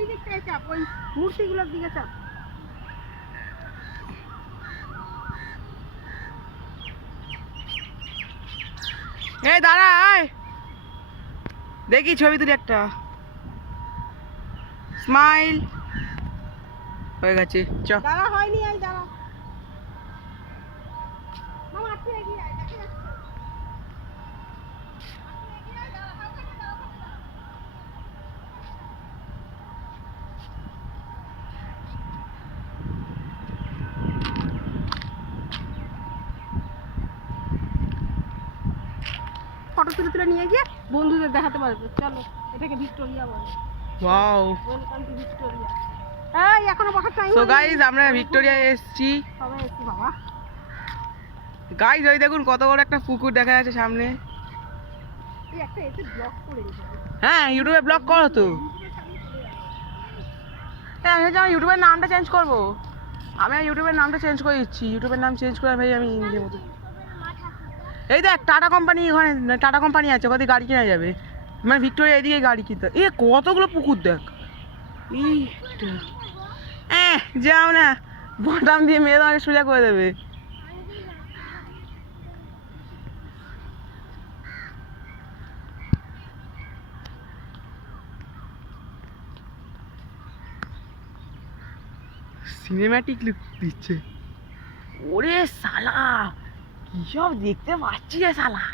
ওই দিকটায় চাপ, ওই মূর্তিগুলোর দিকে চাপ। এই দাঁড়া, আয় দেখি ছবি তুলি একটা। স্মাইল হয়ে গেছে। চ দাঁড়া, হয়নি, এই দাঁড়া। মামা একটু এগিয়ে আয়, দেখা যাচ্ছে। ফটো তুলে তুলে নিয়ে গিয়ে বন্ধুদের দেখাতে পারবে। চলো, এটাকে ভিক্টোরিয়া বলে। ওয়াও। Welcome to Victoria. এই এখনো বসার টাইম। সো গাইস, আমরা ভিক্টোরিয়ায় এসেছি। সবাই এসেছি বাবা। গাইস, ওই দেখুন কত বড় একটা পুকুর দেখা যাচ্ছে সামনে। এই একটা এসে ব্লক করে দিতে হবে। হ্যাঁ, ইউটিউবে ব্লগ করো তো। হ্যাঁ, আমি আমার ইউটিউবের নামটা চেঞ্জ করবো। আমি ইউটিউবের নামটা চেঞ্জ করে দিচ্ছি। ইউটিউবের নাম চেঞ্জ করে ভাই আমি ইন্ডিয়ার মতো। এই দেখ, টাটা কোম্পানি, ওখানে টাটা কোম্পানি আছে, ওখানে গাড়ি কেনা যাবে। মানে ভিক্টোরিয়া এদিকে গাড়ি কিনতে। এ কতগুলো পুকুর দেখ। যাও না, বটাম দিয়ে মেয়ে তোমাকে সোজা করে দেবে। সিনেম্যাটিক লুক দিচ্ছে। ওরে শালা, কি সব দেখতে পাচ্ছি রে শালা।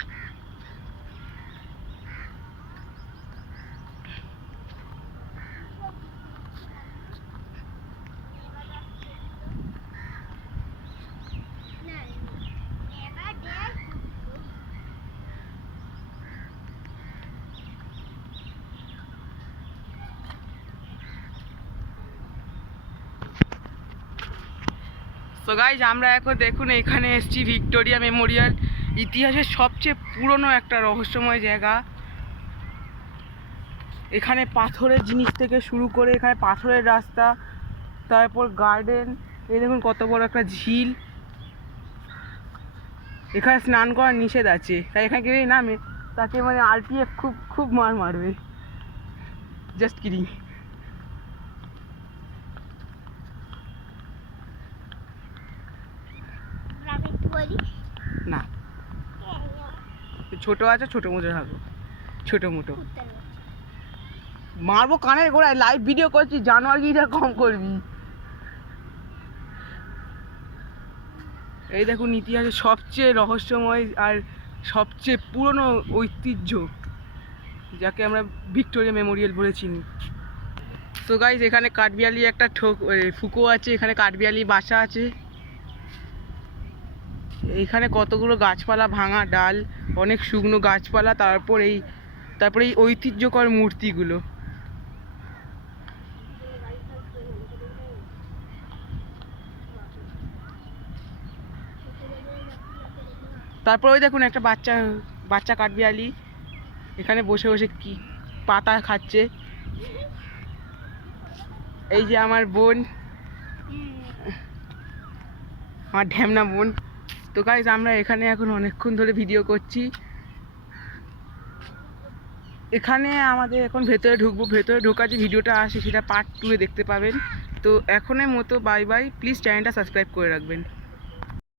তো গাইজ, আমরা এখন দেখুন এখানে এসেছি ভিক্টোরিয়া মেমোরিয়াল, ইতিহাসের সবচেয়ে পুরনো একটা রহস্যময় জায়গা। এখানে পাথরের জিনিস থেকে শুরু করে এখানে পাথরের রাস্তা, তারপর গার্ডেন। এই দেখুন কত বড় একটা ঝিল। এখানে স্নান করার নিষেধ আছে, তাই এখানে কেউ নামে তাকে মানে আরপিএফ খুব খুব মার মারবে। Just kidding. না, ছোট আছে, ছোট মোটো থাকো, ছোট মোটো মারবো কানের গোড়ায়। লাইভ ভিডিও করছি, জানোয়ার গিয়ে কম করবি। এই দেখুন ইতিহাসের সবচেয়ে রহস্যময় আর সবচেয়ে পুরনো ঐতিহ্য, যাকে আমরা ভিক্টোরিয়া মেমোরিয়াল বলে চিনি। তো গাইজ, এখানে কাঠবিড়ালি একটা ফুকো আছে, এখানে কাঠবিড়ালি বাসা আছে। এইখানে কতগুলো গাছপালা, ভাঙা ডাল, অনেক শুকনো গাছপালা, তারপরে এই ঐতিহ্যকর মূর্তিগুলো। তারপর ওই দেখুন একটা বাচ্চা কাঠবিড়ালি এখানে বসে বসে কি পাতা খাচ্ছে। এই যে আমার বোন, আমার ঢ্যামনা বোন। তো গাইজ, আমরা এখানে এখন অনেকক্ষণ ধরে ভিডিও করছি। এখানে আমাদের এখন ভেতরে ঢুকবো। ভেতরে ঢোকার যে ভিডিওটা আসে সেটা পার্ট 2-এ দেখতে পাবেন। তো এখনের মতো বাই বাই। প্লিজ চ্যানেলটা সাবস্ক্রাইব করে রাখবেন।